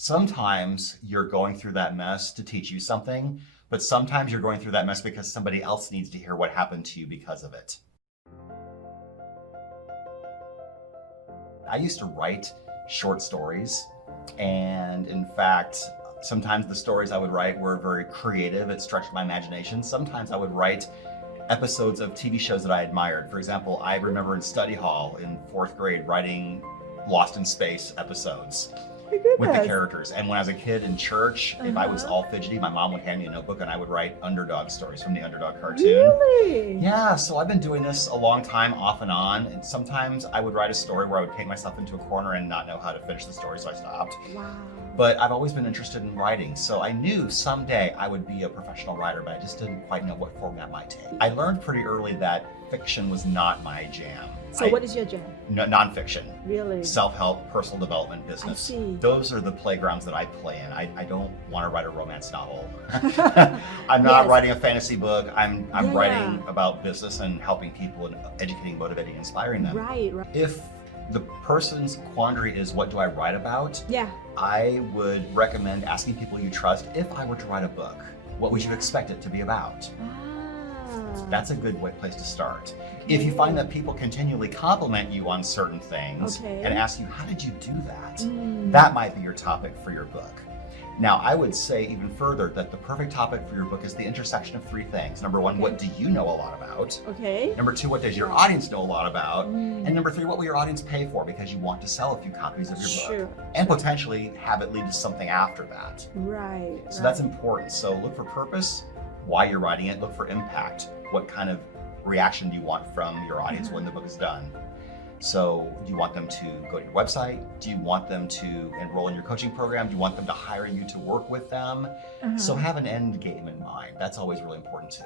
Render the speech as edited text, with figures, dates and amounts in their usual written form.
Sometimes you're going through that mess to teach you something, but sometimes you're going through that mess because somebody else needs to hear what happened to you because of it. I used to write short stories, and in fact, sometimes the stories I would write were very creative. It stretched my imagination. Sometimes I would write episodes of TV shows that I admired. For example, I remember in study hall in 4th grade writing Lost in Space episodes with the characters. And when I was a kid in church, if I was all fidgety, my mom would hand me a notebook and I would write underdog stories from the Underdog cartoon. Really? Yeah, so I've been doing this a long time off and on, and sometimes I would write a story where I would paint myself into a corner and not know how to finish the story, so I stopped. Wow. But I've always been interested in writing, so I knew someday I would be a professional writer, but I just didn't quite know what form that might take. I learned pretty early that fiction was not my jam. So what is your jam? Nonfiction. Really? Self-help, personal development, business. I see. Those are the playgrounds that I play in. I don't want to write a romance novel. I'm not writing a fantasy book. I'm writing about business and helping people and educating, motivating, inspiring them. Right. If the person's quandary is, what do I write about? Yeah. I would recommend asking people you trust, if I were to write a book, what would you expect it to be about? That's a good place to start. If you find that people continually compliment you on certain things and ask you, how did you do that? That might be your topic for your book. Now, I would say even further that the perfect topic for your book is the intersection of 3 things. Number 1, what do you know a lot about? Number 2, what does your audience know a lot about? And number 3, what will your audience pay for? Because you want to sell a few copies of your book and potentially have it lead to something after that. Right. So that's important. So look for purpose, why you're writing it, look for impact. What kind of reaction do you want from your audience when the book is done? So do you want them to go to your website? Do you want them to enroll in your coaching program? Do you want them to hire you to work with them? So have an end game in mind. That's always really important too.